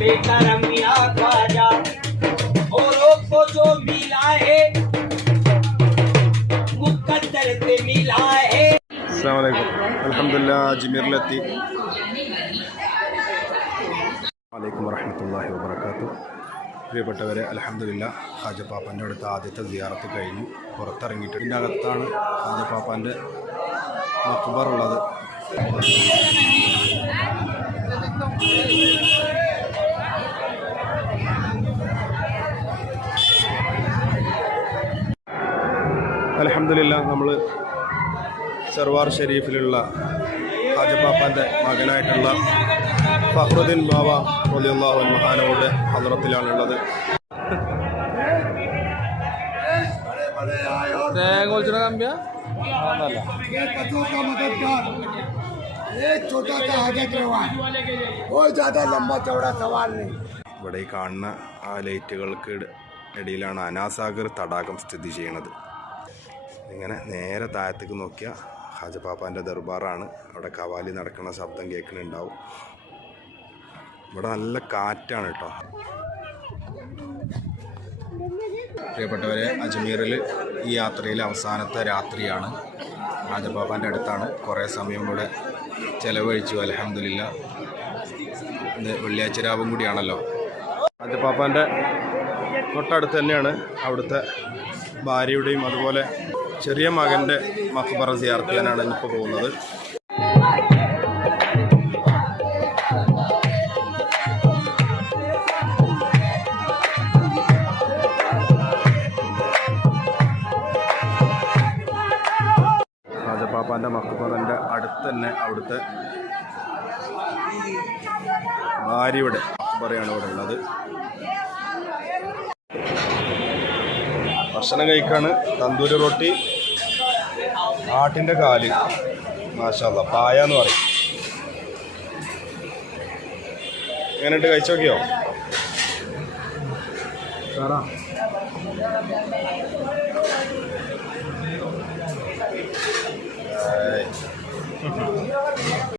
बेकरम या ख्वाजा औरों को जो मिला है मुकद्दर से मिला है। अस्सलाम वालेकुम। अल्हम्दुलिल्लाह अजमेरिലെത്തി। വലൈക്കും വറഹ്മത്തുള്ളാഹി വബറകാതുഹു. പ്രിയപ്പെട്ടവരെ, അൽഹംദുലില്ലാഹ് ഹാജപ്പാപ്പാൻ്റെ അടുത്ത് ആദ്യത്തെ സിയാറത്ത് കഴിഞ്ഞു പുറത്തിറങ്ങിയിട്ട് ഇതിൻ്റെ അകത്താണ് ഹാജപ്പാപ്പാൻ്റെ മഖ്ബർ ഉള്ളത്. അൽഹംദുലില്ലാഹ് നമ്മൾ സർവാർ ഷരീഫിലുള്ള ഹാജപ്പാപ്പാൻ്റെ മകനായിട്ടുള്ള ഫഖ്റുദ്ദീൻ ബാവ റളിയല്ലാഹു അൻഹു മഹാനോട് ഹദ്റത്തിലാണുള്ളത്. ഇവിടെ ഈ കാണുന്ന ആ ലൈറ്റുകൾക്ക് ഇടയിലാണ് അനാസാഗർ തടാകം സ്ഥിതി ചെയ്യുന്നത്. ഇങ്ങനെ നേരെ താഴത്തേക്ക് നോക്കിയാൽ ഹാജപ്പാപ്പാൻ്റെ ദർബാറാണ്. അവിടെ കവാലി നടക്കുന്ന ശബ്ദം കേൾക്കുന്നുണ്ടാവും. ഇവിടെ നല്ല കാറ്റാണ് കേട്ടോ. പ്രിയപ്പെട്ടവരെ, അജ്മീറിൽ ഈ യാത്രയിൽ അവസാനത്തെ രാത്രിയാണ്. ഹാജപ്പാപ്പാൻ്റെ അടുത്താണ് കുറേ സമയം ഇവിടെ ചിലവഴിച്ചു. അൽഹംദുലില്ലാഹ് ഇന്ന് വെള്ളിയാഴ്ച രാവും കൂടിയാണല്ലോ. ഹാജപ്പാപ്പാൻ്റെ തൊട്ടടുത്ത് തന്നെയാണ് അവിടുത്തെ ഭാര്യയുടെയും അതുപോലെ ചെറിയ മകൻ്റെ മഖ്ബറ സിയാറത്ത് ചെയ്യാനാണ് ഇപ്പോൾ പോകുന്നത്. ഹാജപ്പാപ്പാൻ്റെ മഖ്ബറിൻ്റെ അടുത്ത് തന്നെ അവിടുത്തെ ഭാര്യയുടെ മഖ്ബറയാണ് ഇവിടെ ഉള്ളത്. ഭക്ഷണം കഴിക്കാണ്. തന്തൂരി റൊട്ടി, ആട്ടിൻ്റെ കാല്, മാഷാ അല്ലാഹ്, പായ എന്ന് പറയും. എങ്ങനെയുണ്ട്, കഴിച്ചു നോക്കിയോ?